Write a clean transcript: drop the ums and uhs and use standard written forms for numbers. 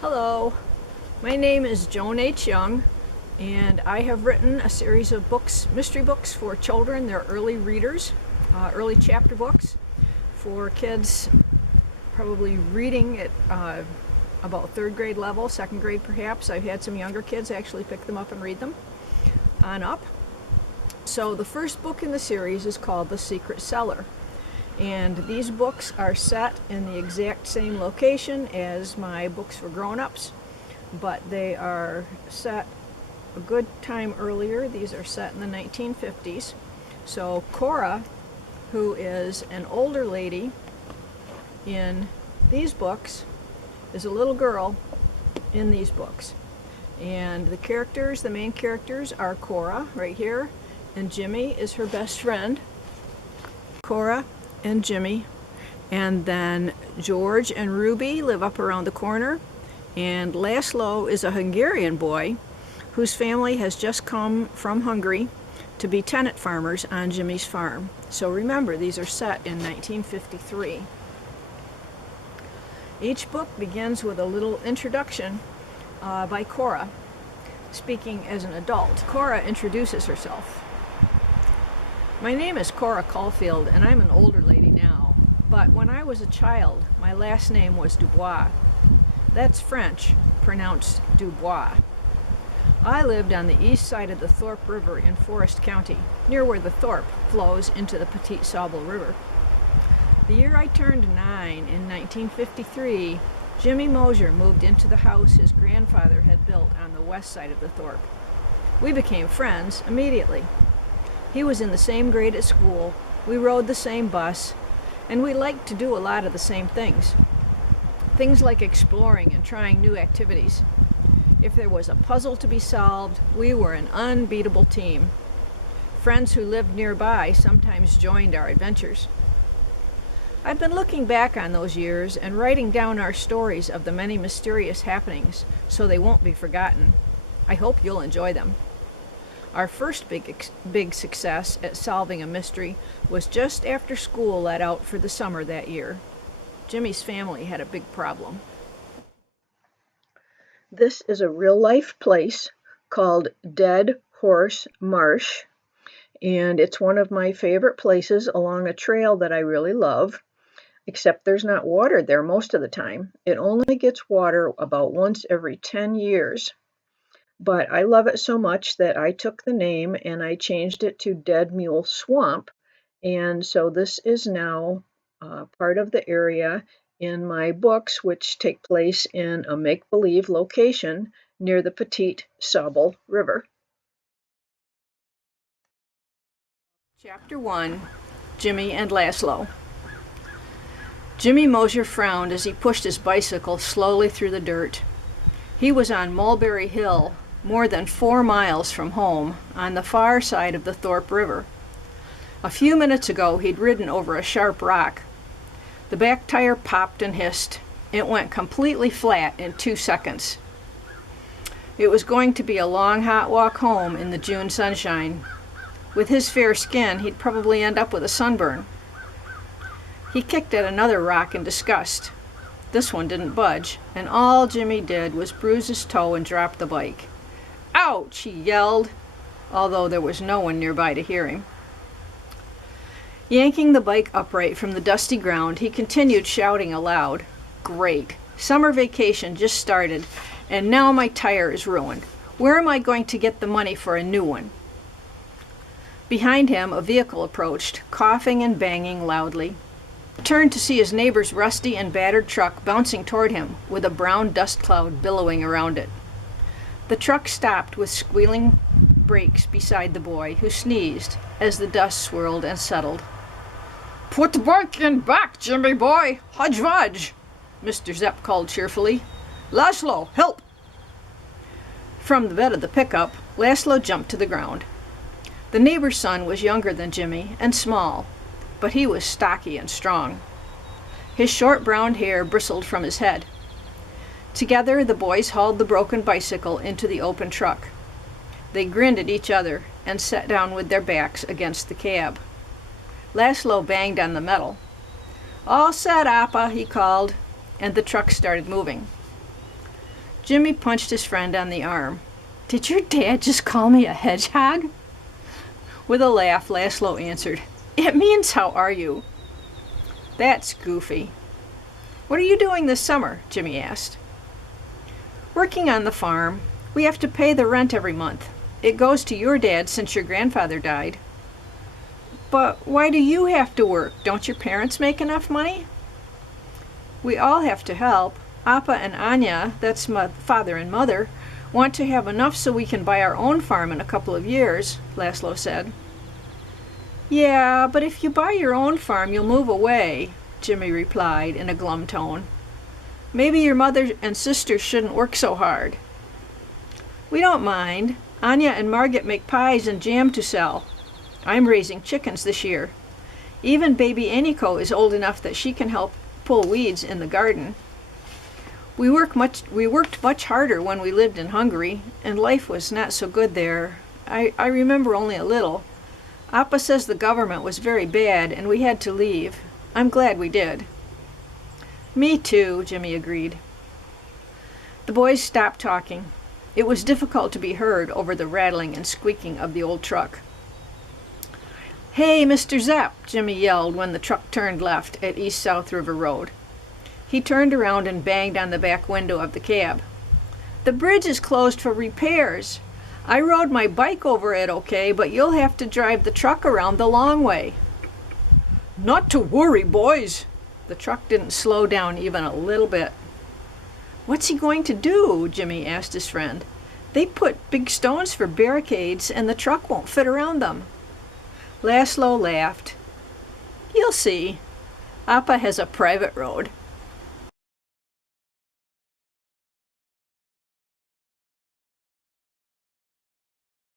Hello, my name is Joan H. And I have written a series of books, mystery books for children. They're early readers, early chapter books for kids probably reading at about third grade level, second grade perhaps. I've had some younger kids actually pick them up and read them on up. So the first book in the series is called The Secret Cellar. And these books are set in the exact same location as my books for grown-ups, but they are set a good time earlier. These are set in the 1950s. So Cora, who is an older lady in these books, is a little girl in these books. And the characters, the main characters, are Cora right here, and Jimmy is her best friend. Cora and Jimmy, and then George and Ruby live up around the corner, and Laszlo is a Hungarian boy whose family has just come from Hungary to be tenant farmers on Jimmy's farm. So remember, these are set in 1953. Each book begins with a little introduction by Cora, speaking as an adult. Cora introduces herself. My name is Cora Caulfield, and I'm an older lady now, but when I was a child, my last name was Dubois. That's French, pronounced Dubois. I lived on the east side of the Thorpe River in Forest County, near where the Thorpe flows into the Petite Sauble River. The year I turned 9, in 1953, Jimmy Mosier moved into the house his grandfather had built on the west side of the Thorpe. We became friends immediately. He was in the same grade at school, we rode the same bus, and we liked to do a lot of the same things. Things like exploring and trying new activities. If there was a puzzle to be solved, we were an unbeatable team. Friends who lived nearby sometimes joined our adventures. I've been looking back on those years and writing down our stories of the many mysterious happenings so they won't be forgotten. I hope you'll enjoy them. Our first big success at solving a mystery was just after school let out for the summer that year. Jimmy's family had a big problem. This is a real-life place called Dead Horse Marsh, and it's one of my favorite places along a trail that I really love, except there's not water there most of the time. It only gets water about once every 10 years. But I love it so much that I took the name and I changed it to Dead Mule Swamp. And so this is now part of the area in my books, which take place in a make-believe location near the Petite Sauble River. Chapter 1, Jimmy and Laszlo. Jimmy Mosier frowned as he pushed his bicycle slowly through the dirt. He was on Mulberry Hill, more than 4 miles from home, on the far side of the Thorpe River. A few minutes ago, he'd ridden over a sharp rock. The back tire popped and hissed. It went completely flat in 2 seconds. It was going to be a long, hot walk home in the June sunshine. With his fair skin, he'd probably end up with a sunburn. He kicked at another rock in disgust. This one didn't budge, and all Jimmy did was bruise his toe and drop the bike. "Ouch!" he yelled, although there was no one nearby to hear him. Yanking the bike upright from the dusty ground, he continued shouting aloud, "Great! Summer vacation just started, and now my tire is ruined. Where am I going to get the money for a new one?" Behind him, a vehicle approached, coughing and banging loudly. He turned to see his neighbor's rusty and battered truck bouncing toward him, with a brown dust cloud billowing around it. The truck stopped with squealing brakes beside the boy, who sneezed as the dust swirled and settled. "Put the bike in back, Jimmy boy! Hudge vudge!" Mr. Zepp called cheerfully. "Laszlo, help!" From the bed of the pickup, Laszlo jumped to the ground. The neighbor's son was younger than Jimmy and small, but he was stocky and strong. His short brown hair bristled from his head. Together, the boys hauled the broken bicycle into the open truck. They grinned at each other and sat down with their backs against the cab. Laszlo banged on the metal. "All set, Appa," he called, and the truck started moving. Jimmy punched his friend on the arm. "Did your dad just call me a hedgehog?" With a laugh, Laszlo answered, "It means how are you?" "That's goofy." "What are you doing this summer?" Jimmy asked. "Working on the farm. We have to pay the rent every month. It goes to your dad since your grandfather died." "But why do you have to work? Don't your parents make enough money?" "We all have to help. Appa and Anya, that's my father and mother, want to have enough so we can buy our own farm in a couple of years," Laszlo said. "Yeah, but if you buy your own farm, you'll move away," Jimmy replied in a glum tone. "Maybe your mother and sisters shouldn't work so hard." "We don't mind. Anya and Margit make pies and jam to sell. I'm raising chickens this year. Even baby Aniko is old enough that she can help pull weeds in the garden. We worked much harder when we lived in Hungary, and life was not so good there. I remember only a little. Appa says the government was very bad and we had to leave. I'm glad we did." "Me too," Jimmy agreed. The boys stopped talking. It was difficult to be heard over the rattling and squeaking of the old truck. "Hey, Mr. Zepp," Jimmy yelled when the truck turned left at East South River Road. He turned around and banged on the back window of the cab. "The bridge is closed for repairs. I rode my bike over it okay, but you'll have to drive the truck around the long way." "Not to worry, boys." The truck didn't slow down even a little bit. "What's he going to do?" Jimmy asked his friend. "They put big stones for barricades and the truck won't fit around them." Laszlo laughed. "You'll see. Appa has a private road."